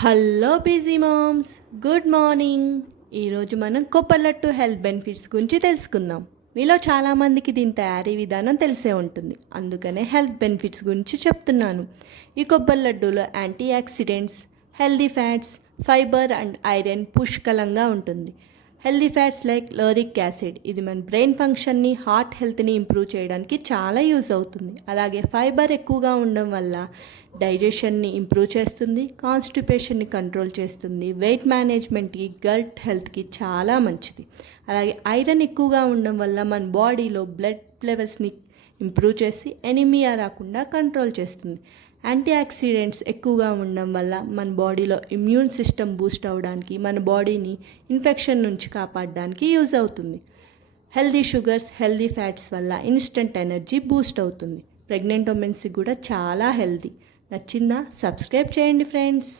Hello busy moms, good morning. ఈరోజు మనం కొబ్బరి హెల్త్ బెనిఫిట్స్ గురించి తెలుసుకుందాం. మీలో చాలామందికి దీని తయారీ విధానం తెలిసే ఉంటుంది, అందుకనే హెల్త్ బెనిఫిట్స్ గురించి చెప్తున్నాను. ఈ కొబ్బరి లడ్డూలో antioxidants, healthy fats, fibre and iron పుష్కలంగా ఉంటుంది. Healthy fats like lauric acid, ఇది మన బ్రెయిన్ ఫంక్షన్ని, హార్ట్ హెల్త్ని ఇంప్రూవ్ చేయడానికి చాలా యూజ్ అవుతుంది. అలాగే ఫైబర్ ఎక్కువగా ఉండడం వల్ల డైజెషన్ని ఇంప్రూవ్ చేస్తుంది, కాన్స్టిపేషన్ని కంట్రోల్ చేస్తుంది, వెయిట్ మేనేజ్మెంట్కి, గట్ హెల్త్కి చాలా మంచిది. అలాగే ఐరన్ ఎక్కువగా ఉండడం వల్ల మన బాడీలో బ్లడ్ లెవెల్స్ని ఇంప్రూవ్ చేసి ఎనిమియా రాకుండా కంట్రోల్ చేస్తుంది. యాంటీ ఆక్సిడెంట్స్ ఎక్కువగా ఉండడం వల్ల మన బాడీలో ఇమ్యూన్ సిస్టమ్ బూస్ట్ అవ్వడానికి, మన బాడీని ఇన్ఫెక్షన్ నుంచి కాపాడడానికి యూజ్ అవుతుంది. హెల్దీ షుగర్స్, హెల్దీ ఫ్యాట్స్ వల్ల ఇన్స్టెంట్ ఎనర్జీ బూస్ట్ అవుతుంది. ప్రెగ్నెంట్ ఉమెన్స్కి కూడా చాలా హెల్దీ. నచ్చిందా? సబ్స్క్రైబ్ చేయండి ఫ్రెండ్స్.